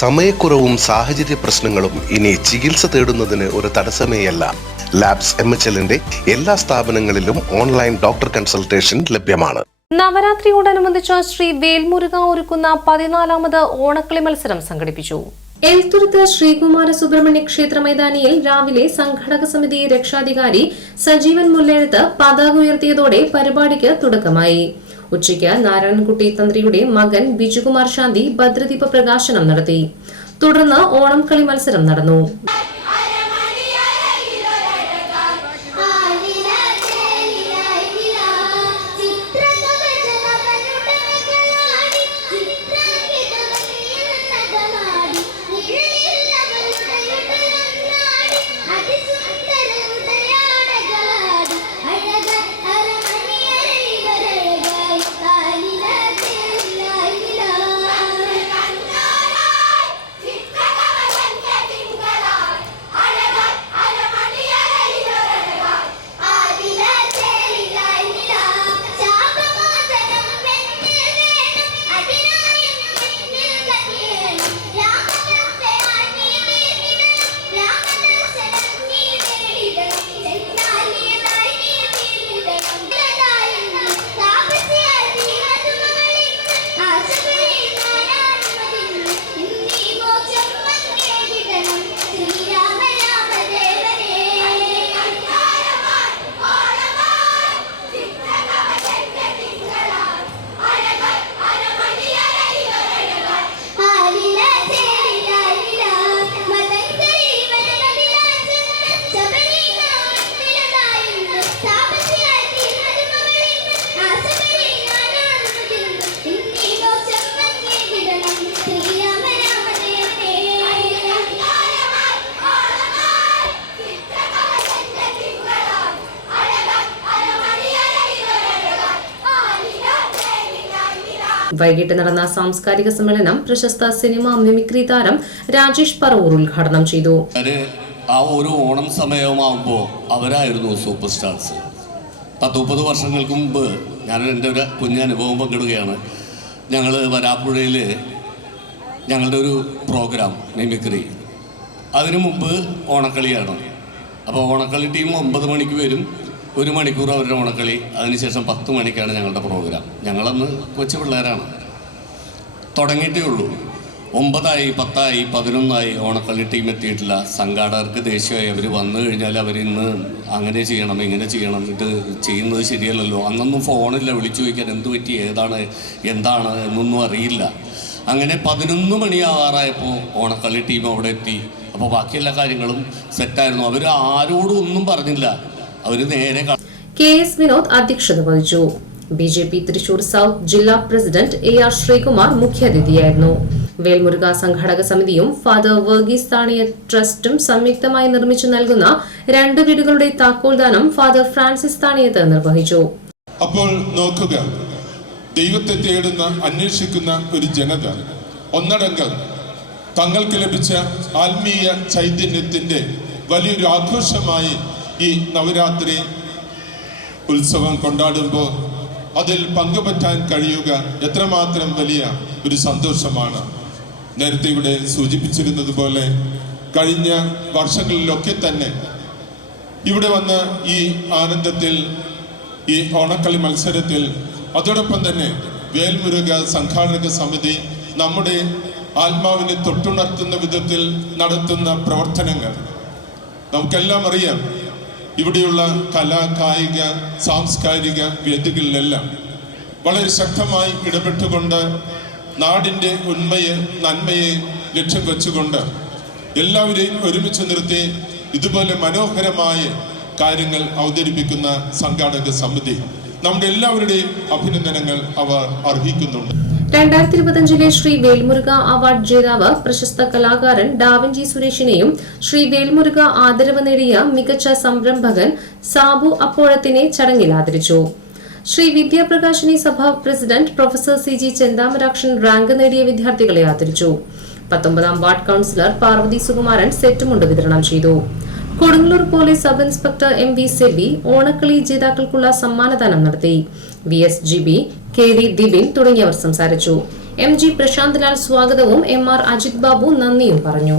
സമയക്കുറവും സാഹചര്യ പ്രശ്നങ്ങളും ഇനി ചികിത്സ തേടുന്നതിന് ഒരു തടസ്സമേയല്ല. ലാബ്സ് എം എച്ച് എല്ലിന്റെ എല്ലാ സ്ഥാപനങ്ങളിലും ഓൺലൈൻ ഡോക്ടർ കൺസൾട്ടേഷൻ ലഭ്യമാണ്. നവരാത്രിയോടനുബന്ധിച്ച് ശ്രീ വേൽമുരുക ഒരുക്കുന്ന പതിനാലാമത് ഓണക്കളി മത്സരം സംഘടിപ്പിച്ചു. എൽത്തുരുത്ത് ശ്രീകുമാര സുബ്രഹ്മണ്യ ക്ഷേത്ര മൈതാനിയിൽ രാവിലെ സംഘടക സമിതി രക്ഷാധികാരി സജീവൻ മുല്ലെഴുത്ത് പതാക ഉയർത്തിയതോടെ പരിപാടിക്ക് തുടക്കമായി. ഉച്ചയ്ക്ക് നാരായണൻകുട്ടി തന്ത്രിയുടെ മകൻ ബിജുകുമാർ ശാന്തി ഭദ്രദീപ പ്രകാശനം നടത്തി. തുടർന്ന് ഓണം കളി മത്സരം നടന്നു. വൈകിട്ട് നടന്ന സാംസ്കാരിക സമ്മേളനം പ്രശസ്ത സിനിമാ മിമിക്രി താരം രാജേഷ് പറവൂർ ഉദ്ഘാടനം ചെയ്തു. ആ ഒരു ഓണം സമയമാകുമ്പോൾ അവരായിരുന്നു സൂപ്പർ സ്റ്റാർസ്. പത്ത് മുപ്പത് വർഷങ്ങൾക്ക് മുമ്പ് ഞാൻ എന്റെ ഒരു കുഞ്ഞനുഭവം പങ്കിടുകയാണ്. ഞങ്ങൾ വരാപ്പുഴയിൽ ഞങ്ങളുടെ ഒരു പ്രോഗ്രാം മിമിക്രി. അതിനു മുമ്പ് ഓണക്കളിയാണ്. അപ്പോൾ ഓണക്കളി ടീം ഒമ്പത് മണിക്ക് വരും. ഒരു മണിക്കൂർ അവരുടെ ഓണക്കളി. അതിനുശേഷം പത്ത് മണിക്കാണ് ഞങ്ങളുടെ പ്രോഗ്രാം. ഞങ്ങളന്ന് കൊച്ചു പിള്ളേരാണ്. തുടങ്ങിയിട്ടേ ഉള്ളൂ. ഒമ്പതായി പത്തായി പതിനൊന്നായി ഓണക്കളി ടീം എത്തിയിട്ടില്ല. സംഘാടകർക്ക് ദേഷ്യമായി. അവർ വന്നു കഴിഞ്ഞാൽ അവർ ഇന്ന് അങ്ങനെ ചെയ്യണം ഇങ്ങനെ ചെയ്യണം. ഇത് ചെയ്യുന്നത് ശരിയല്ലല്ലോ. അന്നൊന്നും ഫോണില്ല. വിളിച്ചു ചോദിക്കാൻ എന്ത് പറ്റി? ഏതാണ്? എന്താണ്? എന്നൊന്നും അറിയില്ല. അങ്ങനെ പതിനൊന്ന് മണിയാവാറായപ്പോൾ ഓണക്കളി ടീം അവിടെ എത്തി. അപ്പോൾ ബാക്കിയെല്ലാ കാര്യങ്ങളും സെറ്റായിരുന്നു അവർ ആരോടും ഒന്നും പറഞ്ഞില്ല. നേരെ ക- കെ എസ് വിനോദ് അധ്യക്ഷത വഹിച്ചു. B J P Thrissur south ജില്ലാ പ്രസിഡന്റ് എ ആർ ശ്രീകുമാർ മുഖ്യാതിഥിയായിരുന്നു. വേൽമുരുക സംഘാടക സമിതിയും ഫാദർ വർഗീസ് താണിയ ട്രസ്റ്റും സംയുക്തമായി നിർമ്മിച്ചു നൽകുന്ന രണ്ട് വീടുകളുടെ താക്കോൽദാനം ഫാദർ ഫ്രാൻസിസ് താണിയത്ത് നിർവഹിച്ചു. അപ്പോൾ നോക്കുക. ദൈവത്തെ തേടുന്ന അന്വേഷിക്കുന്ന ഒരു ജനത ഒന്നടങ്കം തങ്ങൾക്ക് ലഭിച്ച ആത്മീയ ചൈതന്യത്തിന്റെ വലിയൊരു ആഘോഷമായി ഈ നവരാത്രി ഉത്സവം കൊണ്ടാടുമ്പോൾ അതിൽ പങ്കുപറ്റാൻ കഴിയുക എത്രമാത്രം വലിയ ഒരു സന്തോഷമാണ്. നേരത്തെ ഇവിടെ സൂചിപ്പിച്ചിരുന്നത് പോലെ കഴിഞ്ഞ വർഷങ്ങളിലൊക്കെ തന്നെ ഇവിടെ വന്ന ഈ ആനന്ദത്തിൽ ഈ ഓണക്കളി മത്സരത്തിൽ അതോടൊപ്പം തന്നെ വേൽമുരുക സംഘാടക സമിതി നമ്മുടെ ആത്മാവിനെ തൊട്ടുണർത്തുന്ന വിധത്തിൽ നടത്തുന്ന പ്രവർത്തനങ്ങൾ. നമുക്കെല്ലാം അറിയാം ഇവിടെയുള്ള കലാ കായിക സാംസ്കാരിക വേദികളിലെല്ലാം വളരെ ശക്തമായി ഇടപെട്ടുകൊണ്ട് നാടിന്റെ ഉന്മയെ നന്മയെ ലക്ഷ്യം വെച്ചുകൊണ്ട് എല്ലാവരെയും ഒരുമിച്ച് നിർത്തി ഇതുപോലെ മനോഹരമായ കാര്യങ്ങൾ അവതരിപ്പിക്കുന്ന സംഘാടക സമിതി. നമ്മുടെ എല്ലാവരുടെയും അഭിനന്ദനങ്ങൾ അവർ അർഹിക്കുന്നുണ്ട്. രണ്ടായിരത്തി ഇരുപത്തിയഞ്ചിലെ ശ്രീ വേൽമുരുക അവാർഡ് ജേതാവ് പ്രശസ്ത കലാകാരൻ ഡാവിൻജി സുരേഷിനെയും ശ്രീ വേൽമുരുക ആദരവ് നേടിയ മികച്ച സംരംഭകൻ സാബു അപ്പോഴത്തിനെ ചടങ്ങിൽ ആദരിച്ചു. Shri Vidyaprakashini Sabha president professor C G Chenthamarakshan rank നേടിയ വിദ്യാർത്ഥികളെ ആദരിച്ചു. പത്തൊമ്പതാം വാർഡ് കൌൺസിലർ പാർവതി സുകുമാരൻ സെറ്റുമുണ്ട് വിതരണം ചെയ്തു. Kodungallur police sub inspector M V Seby Onakkali ജേതാക്കൾക്കുള്ള സമ്മാനദാനം നടത്തി. V S G B K D Dibin തുടങ്ങിയവർ സംസാരിച്ചു. എം ജി പ്രശാന്ത് ലാൽ സ്വാഗതവും എം ആർ അജിത് ബാബു നന്ദിയും പറഞ്ഞു.